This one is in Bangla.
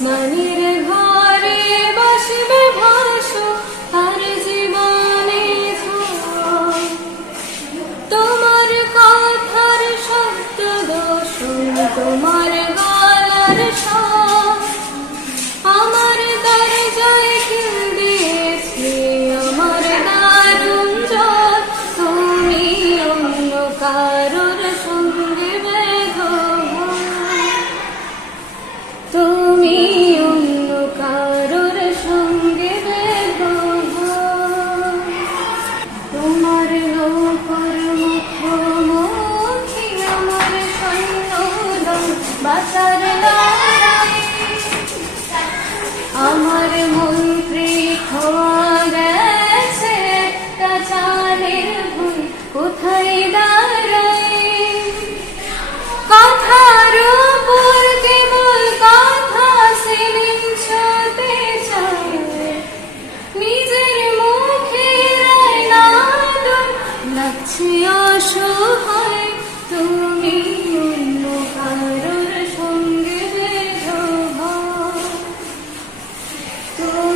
আসমানের ঘরে বসবে ভাসো আর জীবনে তোমার কথার শব্দ দোষ তোমার তুমি অন্য কারোর সঙ্গে তোমার নৌকর মুখোমুখি আমার সৈন্য বাতার আমার মন্ত্রী খোয়া গেছে, একটা চালের কোথায় দা সে অসহায় তুমি অন্য কারোর সঙ্গে তো